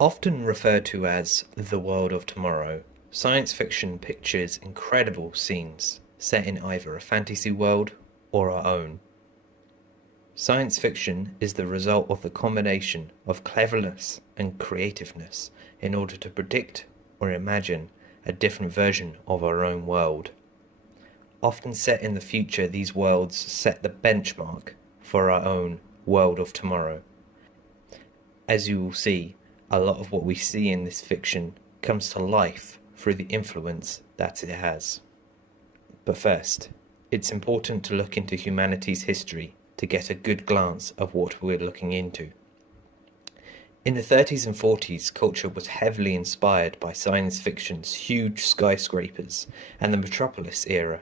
Often referred to as the world of tomorrow, science fiction pictures incredible scenes set in either a fantasy world or our own. Science fiction is the result of the combination of cleverness and creativeness in order to predict or imagine a different version of our own world. Often set in the future, these worlds set the benchmark for our own world of tomorrow. As you will see, a lot of what we see in this fiction comes to life through the influence that it has. But first, it's important to look into humanity's history to get a good glance of what we're looking into. In the 30s and 40s, culture was heavily inspired by science fiction's huge skyscrapers and the Metropolis era.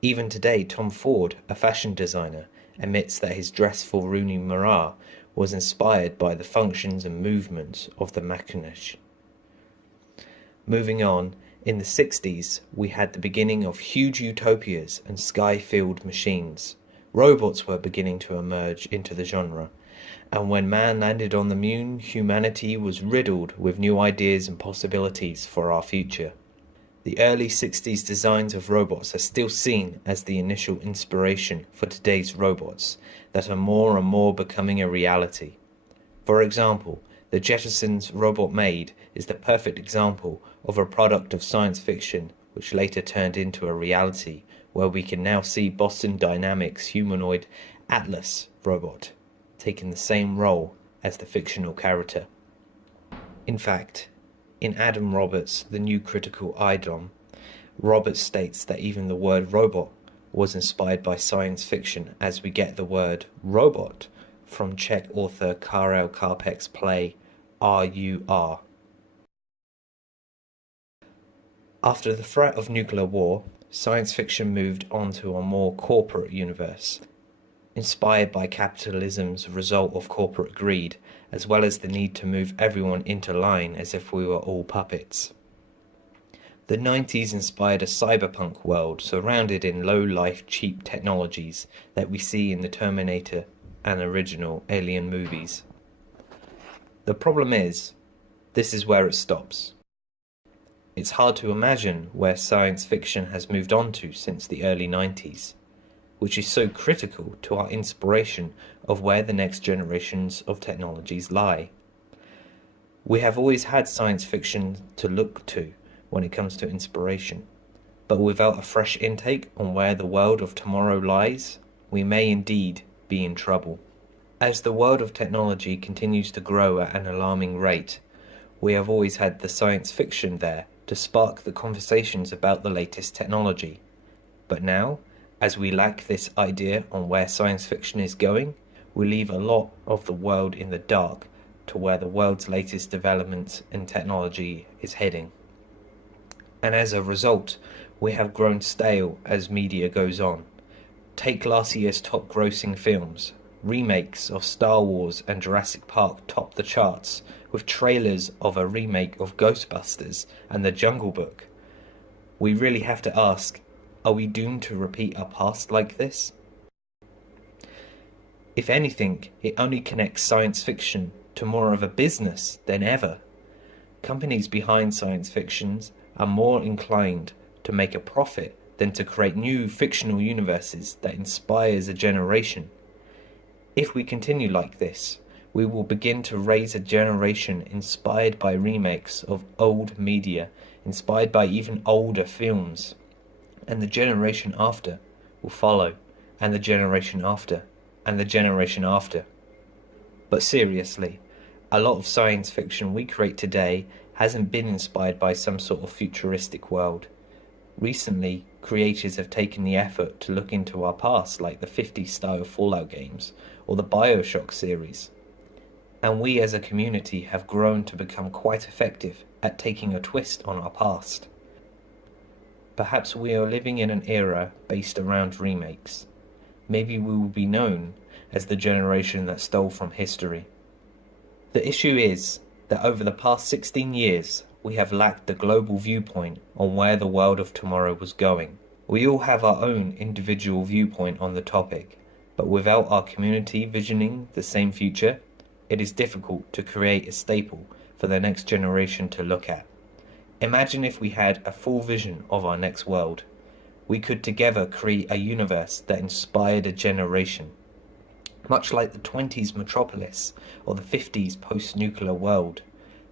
Even today, Tom Ford, a fashion designer, admits that his dress for Rooney Mara was inspired by the functions and movements of the Macintosh. Moving on, in the 60s, we had the beginning of huge utopias and sky-filled machines. Robots were beginning to emerge into the genre, and when man landed on the moon, humanity was riddled with new ideas and possibilities for our future. The early 60s designs of robots are still seen as the initial inspiration for today's robots that are more and more becoming a reality. For example, the Jetsons robot maid is the perfect example of a product of science fiction which later turned into a reality, where we can now see Boston Dynamics humanoid Atlas robot taking the same role as the fictional character. In fact, in Adam Roberts' The New Critical Idiom, Roberts states that even the word robot was inspired by science fiction, as we get the word robot from Czech author Karel Čapek's play RUR. After the threat of nuclear war, science fiction moved on to a more corporate universe, inspired by capitalism's result of corporate greed, as well as the need to move everyone into line as if we were all puppets. The 90s inspired a cyberpunk world surrounded in low-life, cheap technologies that we see in the Terminator and original Alien movies. The problem is, this is where it stops. It's hard to imagine where science fiction has moved on to since the early 90s, which is so critical to our inspiration of where the next generations of technologies lie. We have always had science fiction to look to when it comes to inspiration, but without a fresh intake on where the world of tomorrow lies, we may indeed be in trouble. As the world of technology continues to grow at an alarming rate, we have always had the science fiction there to spark the conversations about the latest technology. But now, as we lack this idea on where science fiction is going, we leave a lot of the world in the dark to where the world's latest developments in technology is heading. And as a result, we have grown stale as media goes on. Take last year's top grossing films. Remakes of Star Wars and Jurassic Park topped the charts, with trailers of a remake of Ghostbusters and The Jungle Book. We really have to ask, are we doomed to repeat our past like this? If anything, it only connects science fiction to more of a business than ever. Companies behind science fictions are more inclined to make a profit than to create new fictional universes that inspires a generation. If we continue like this, we will begin to raise a generation inspired by remakes of old media, inspired by even older films. And the generation after will follow, and the generation after, and the generation after. But seriously, a lot of science fiction we create today hasn't been inspired by some sort of futuristic world. Recently, creators have taken the effort to look into our past, like the 50s style Fallout games, or the BioShock series. And we as a community have grown to become quite effective at taking a twist on our past. Perhaps we are living in an era based around remakes. Maybe we will be known as the generation that stole from history. The issue is that over the past 16 years, we have lacked the global viewpoint on where the world of tomorrow was going. We all have our own individual viewpoint on the topic, but without our community visioning the same future, it is difficult to create a staple for the next generation to look at. Imagine if we had a full vision of our next world. We could together create a universe that inspired a generation. Much like the 20s metropolis or the 50s post-nuclear world.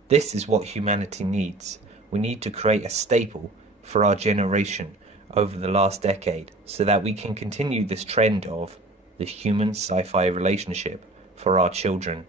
This is what humanity needs. We need to create a staple for our generation over the last decade so that we can continue this trend of the human sci-fi relationship for our children.